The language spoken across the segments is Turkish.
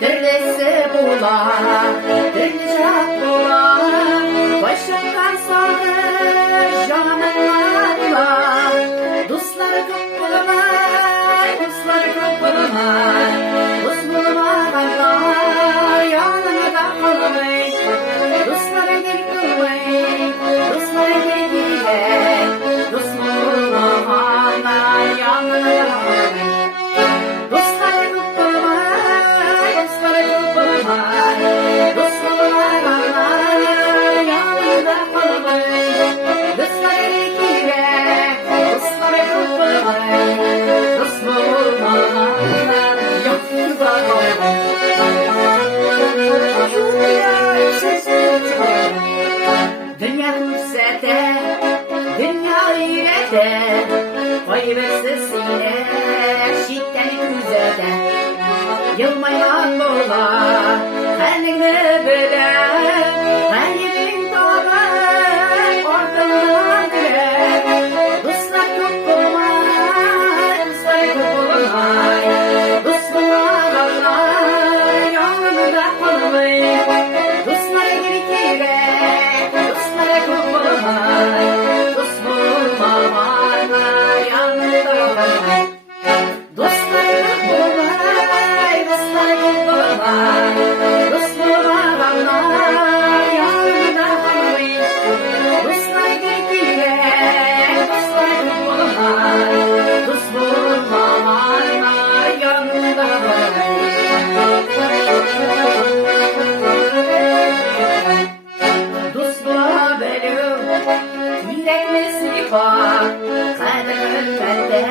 Dirlisi bular, dirlicak bular, başımdan sonra canımlar. Dostları çok bulmay, dostları çok bulmay, dost bulmayanlar yanımda kalmay. Dostları geri kılmay, dostları geri gidecek, dost bulmayanlar yanımda kalmay. Dostları çok bulmay, dostları çok bulmay, dost bulmayanlar yanımda kalmay. Dostları geri gidecek, dostları çok bulmay, dost bulmayanlar yanımda kalmay. Dünya kursete, dünya iğrete, kaybetsiz yine şiddetli güzelde. Yılmayan boğular, kendini bilen, kalbin tabi, ortadan güler. Dostlar çok bulmay, dostlar çok bulmay, dost bulmayanlar yanımda kalmay. Dostlara geri gerek, dostlara çok bulmay, dost bulmayanlar yanımda kalmay. Dostlara çok bulmay, dostlara çok bulmay, dost bulmayanlar yanımda kalmay. Dostlara geri gerek, dostlara çok bulmay, dost bulmayanlar yanımda kalmay. Dost bulabilirim, yürekli var, kaderim bende,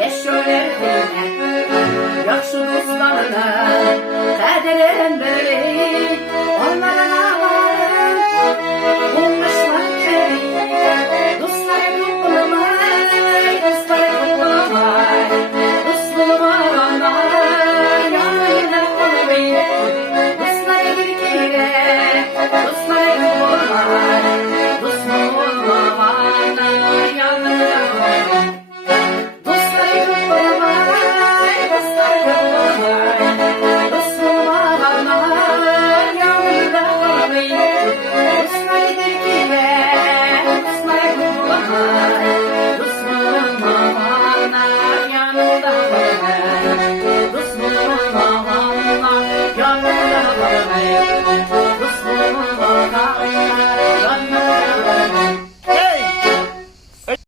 yaşıyor dinle. Yaxşı dostlarını, kaderim bilir,